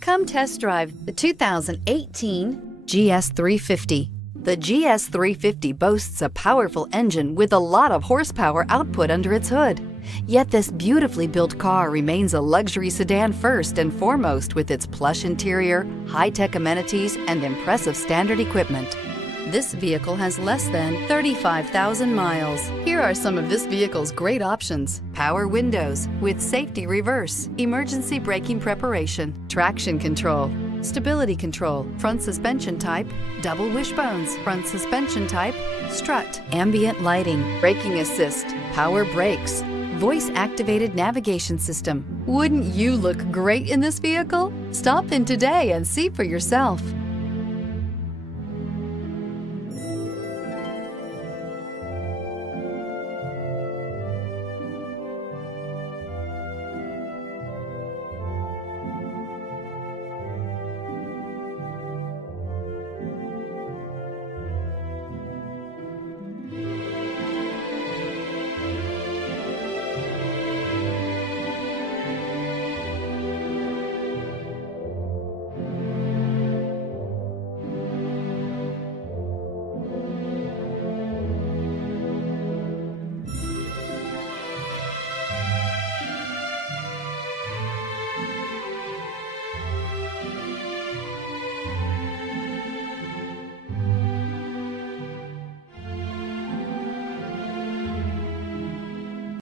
Come test drive the 2018 GS 350. The GS 350 boasts a powerful engine with a lot of horsepower output under its hood. Yet this beautifully built car remains a luxury sedan first and foremost with its plush interior, high-tech amenities, and impressive standard equipment. This vehicle has less than 35,000 miles. Here are some of this vehicle's great options: power windows with safety reverse, emergency braking preparation, traction control, stability control, front suspension type, double wishbones, front suspension type, strut, ambient lighting, braking assist, power brakes, voice-activated navigation system. Wouldn't you look great in this vehicle? Stop in today and see for yourself.